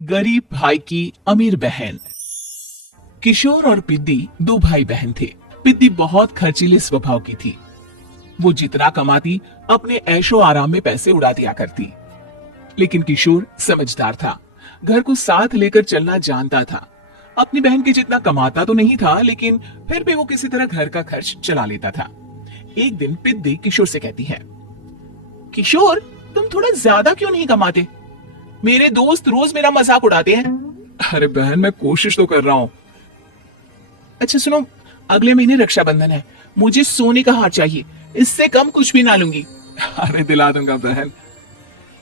गरीब भाई की अमीर बहन। किशोर और पिद्दी दो भाई बहन थे। पिद्दी बहुत खर्चीले स्वभाव की थी। वो जितना कमाती अपने ऐशो आराम में पैसे उड़ा दिया करती। लेकिन किशोर समझदार था, घर को साथ लेकर चलना जानता था। अपनी बहन के जितना कमाता तो नहीं था, लेकिन फिर भी वो किसी तरह घर का खर्च चला लेता था। एक दिन पिद्दी किशोर से कहती है, किशोर तुम थोड़ा ज्यादा क्यों नहीं कमाते? मेरे दोस्त रोज मेरा मजाक उड़ाते हैं। अरे बहन, मैं कोशिश तो कर रहा हूँ। अच्छा सुनो, अगले महीने रक्षाबंधन है, मुझे सोने का हार चाहिए, इससे कम कुछ भी ना लूंगी। अरे दिला दूंगा बहन।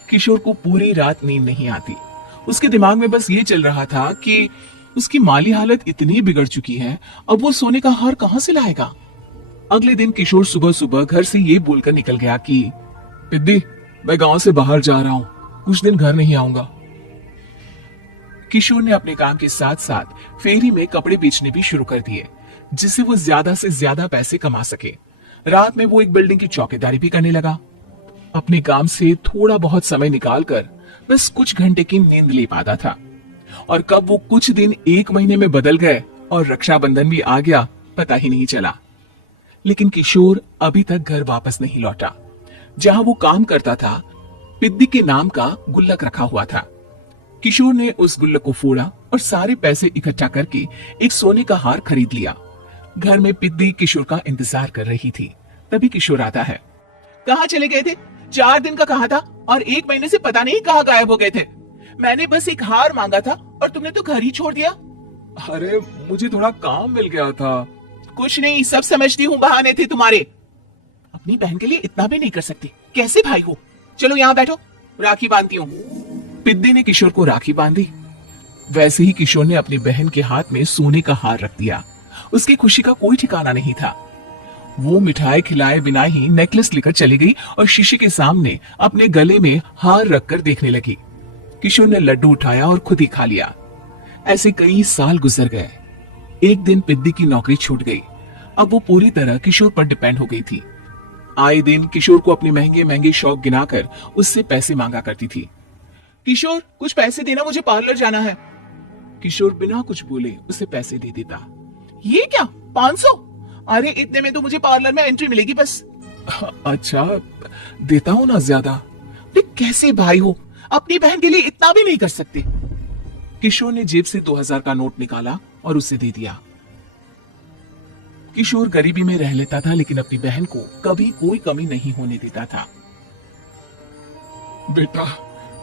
किशोर को पूरी रात नींद नहीं आती। उसके दिमाग में बस ये चल रहा था कि उसकी माली हालत इतनी बिगड़ चुकी है, अब वो सोने का हार कहां से लाएगा। अगले दिन किशोर सुबह सुबह घर से ये बोलकर निकल गया कि पिद्दी, मैं गांव से बाहर जा रहा हूं, कुछ दिन घर नहीं आऊंगा। किशोर ने अपने काम के साथ साथ फेरी में कपड़े बेचने भी शुरू कर दिए, जिससे वो ज्यादा से ज्यादा पैसे कमा सके। रात में वो एक बिल्डिंग की चौकीदारी भी करने लगा। अपने काम से थोड़ा बहुत समय निकालकर बस कुछ घंटे की नींद ले पाता था। और कब वो कुछ दिन एक महीने में बदल गए और रक्षाबंधन भी आ गया, पता ही नहीं चला। लेकिन किशोर अभी तक घर वापस नहीं लौटा। जहां वो काम करता था, पिद्दी के नाम का गुल्लक रखा हुआ था। किशोर ने उस गुल्लक को फोड़ा और सारे पैसे इकट्ठा करके एक सोने का हार खरीद लिया। घर में पिद्दी किशोर का इंतजार कर रही थी। तभी किशोर आता है। कहाँ चले गए थे? 4 दिन का कहा था और 1 महीने से पता नहीं कहाँ गायब हो गए थे। मैंने बस एक हार मांगा था और तुमने तो घर ही छोड़ दिया। अरे मुझे थोड़ा काम मिल गया था। कुछ नहीं, सब समझती हूँ, बहाने थे तुम्हारे। अपनी बहन के लिए इतना भी नहीं कर सकती, कैसे भाई हो? चलो यहाँ बैठो, राखी बांधती हूँ। पिद्दी ने किशोर को राखी बांधी। वैसे ही किशोर ने अपनी बहन के हाथ में सोने का हार रख दिया। उसकी खुशी का कोई ठिकाना नहीं था। वो मिठाई खिलाए बिना ही नेकलेस लेकर चली गई और शीशे के सामने अपने गले में हार रखकर देखने लगी। किशोर ने लड्डू उठाया और खुद ही खा लिया। ऐसे कई साल गुजर गए। एक दिन पिद्दी की नौकरी छूट गई। अब वो पूरी तरह किशोर पर डिपेंड हो गई थी। आए दिन किशोर को अपने महंगे महंगे शौक गिनाकर उससे पैसे मांगा करती थी। किशोर कुछ पैसे देना, मुझे पार्लर जाना है। किशोर बिना कुछ बोले उसे पैसे दे देता। ये क्या, 500? अरे इतने में तो मुझे पार्लर में एंट्री मिलेगी बस। अच्छा देता हूँ ना ज्यादा। कैसे भाई हो, अपनी बहन के लिए इतना भी नहीं कर सकते। किशोर ने जेब से 2000 का नोट निकाला और उसे दे दिया। किशोर गरीबी में रह लेता था, लेकिन अपनी बहन को कभी कोई कमी नहीं होने देता था। बेटा,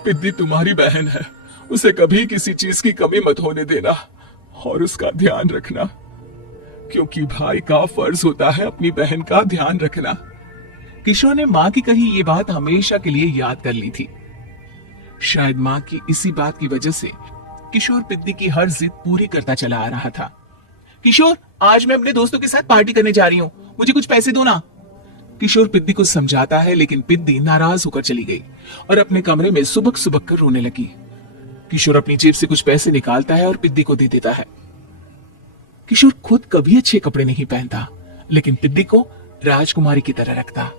पिद्दी तुम्हारी बहन है, उसे कभी किसी चीज की कमी मत होने देना और उसका ध्यान रखना, क्योंकि भाई का फर्ज होता है अपनी बहन का ध्यान रखना। किशोर ने माँ की कही ये बात हमेशा के लिए याद कर ली थी। शायद माँ की इसी बात की वजह से किशोर पिद्दी की हर जिद पूरी करता चला आ रहा था। किशोर, आज मैं अपने दोस्तों के साथ पार्टी करने जा रही हूँ, मुझे कुछ पैसे दो ना। किशोर पिद्दी को समझाता है, लेकिन पिद्दी नाराज होकर चली गई और अपने कमरे में सुबक सुबक कर रोने लगी। किशोर अपनी जेब से कुछ पैसे निकालता है और पिद्दी को दे देता है। किशोर खुद कभी अच्छे कपड़े नहीं पहनता, लेकिन पिद्दी को राजकुमारी की तरह रखता।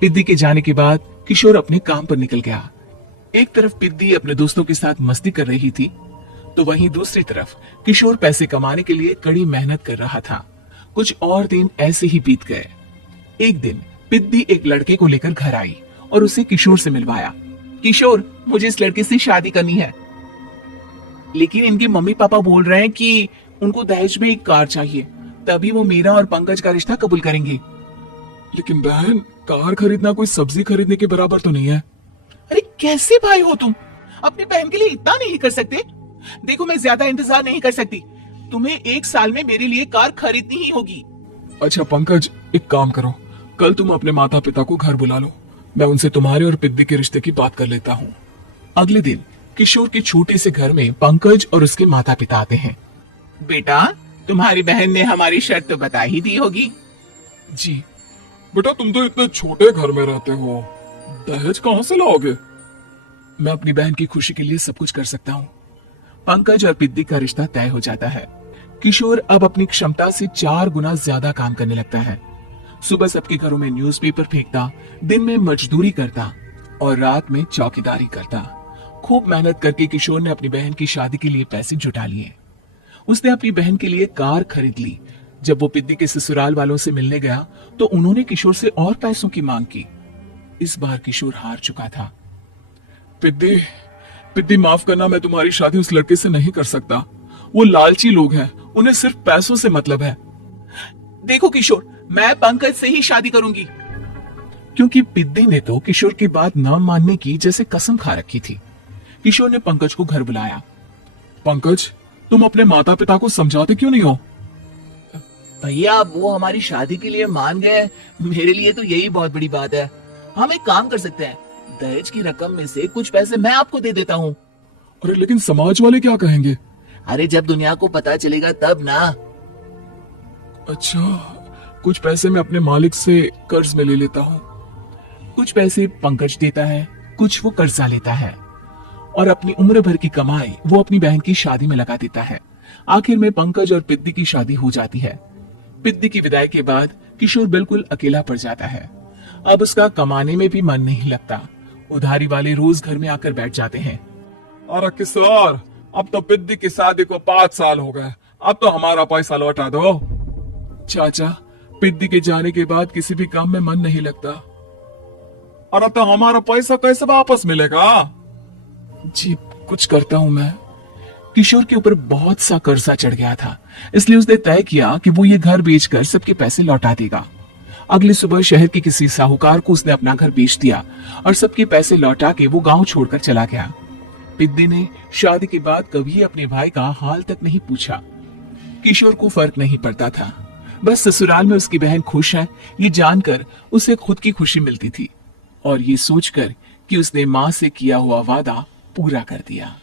पिद्दी के जाने के बाद किशोर अपने काम पर निकल गया। एक तरफ पिद्दी अपने दोस्तों के साथ मस्ती कर रही थी, तो वहीं दूसरी तरफ किशोर पैसे कमाने के लिए कड़ी मेहनत कर रहा था। कुछ और दिन ऐसे ही बीत गए। एक दिन पिद्दी एक लड़के को लेकर घर आई और उसे किशोर से मिलवाया। किशोर, मुझे इस लड़के से शादी करनी है, लेकिन इनके मम्मी पापा बोल रहे हैं कि उनको दहेज में एक कार चाहिए, तभी वो मेरा और पंकज का रिश्ता कबूल करेंगे। लेकिन बहन, कार खरीदना कोई सब्जी खरीदने के बराबर तो नहीं है। अरे कैसे भाई हो तुम, अपनी बहन के लिए इतना नहीं कर सकते? देखो, मैं ज्यादा इंतजार नहीं कर सकती, तुम्हें 1 साल में मेरे लिए कार खरीदनी ही होगी। अच्छा पंकज, एक काम करो, कल तुम अपने माता पिता को घर बुला लो, मैं उनसे तुम्हारे और पिद्दी के रिश्ते की बात कर लेता हूँ। अगले दिन किशोर के छोटे से घर में पंकज और उसके माता पिता आते हैं। बेटा, तुम्हारी बहन ने हमारी शर्त तो बता ही दी होगी। जी बेटा, तुम तो इतने छोटे घर में रहते हो, दहेज कहाँ से लाओगे? मैं अपनी बहन की खुशी के लिए सब कुछ कर सकता हूँ। पंकज और पिद्दी का रिश्ता तय हो जाता है। किशोर अब अपनी क्षमता से 4 गुना ज्यादा काम करने लगता है। सुबह सबके घरों में न्यूज़पेपर फेंकता, दिन में मजदूरी करता और रात में चौकीदारी करता। खूब मेहनत करके किशोर ने अपनी बहन की शादी के लिए पैसे जुटा लिए। उसने अपनी बहन के लिए कार खरीद ली। जब वो पिद्दी के ससुराल वालों से मिलने गया तो उन्होंने किशोर से और पैसों की मांग की। इस बार किशोर हार चुका था। पिद्दी, पिद्दी माफ करना, मैं तुम्हारी शादी उस लड़के से नहीं कर सकता। वो लालची लोग हैं, उन्हें सिर्फ पैसों से मतलब है। देखो किशोर, मैं पंकज से ही शादी करूंगी। क्योंकि पिद्दी ने तो किशोर की बात न मानने की जैसे कसम खा रखी थी। किशोर ने पंकज को घर बुलाया। पंकज, तुम अपने माता पिता को समझाते क्यों नहीं हो? भैया, वो हमारी शादी के लिए मान गए, मेरे लिए तो यही बहुत बड़ी बात है। हम एक काम कर सकते हैं, दहेज की रकम में से कुछ पैसे मैं आपको दे देता हूँ। अरे लेकिन समाज वाले क्या कहेंगे? अरे जब दुनिया को पता चलेगा तब ना। अच्छा, कुछ पैसे मैं अपने मालिक से कर्ज में ले लेता हूँ। कुछ पैसे पंकज देता है, कुछ वो कर्जा लेता है और अपनी उम्र भर की कमाई वो अपनी बहन की शादी में लगा देता है। आखिर में पंकज और पिद्दी की शादी हो जाती है। पिद्दी की विदाई के बाद किशोर बिल्कुल अकेला पड़ जाता है। अब उसका कमाने में भी मन नहीं लगता। उधारी वाले रोज घर में आकर बैठ जाते हैं। अरे किशोर, अब तो पिद्दी की शादी को 5 साल हो गए, अब तो हमारा पैसा लौटा दो। चाचा, पिद्दी के जाने के बाद किसी भी काम में मन नहीं लगता। और अब तो हमारा पैसा कैसे वापस मिलेगा? जी, कुछ करता हूं मैं। किशोर के ऊपर बहुत सा कर्जा चढ़ गया था, इसलिए उसने तय किया कि वो ये घर बेचकर सबके पैसे लौटा देगा। अगली सुबह शहर के किसी साहूकार को उसने अपना घर बेच दिया और सबके पैसे लौटा के वो गांव छोड़कर चला गया। पिद्दी ने शादी के बाद कभी अपने भाई का हाल तक नहीं पूछा। किशोर को फर्क नहीं पड़ता था, बस ससुराल में उसकी बहन खुश है ये जानकर उसे खुद की खुशी मिलती थी और ये सोचकर कि उसने मां से किया हुआ वादा पूरा कर दिया।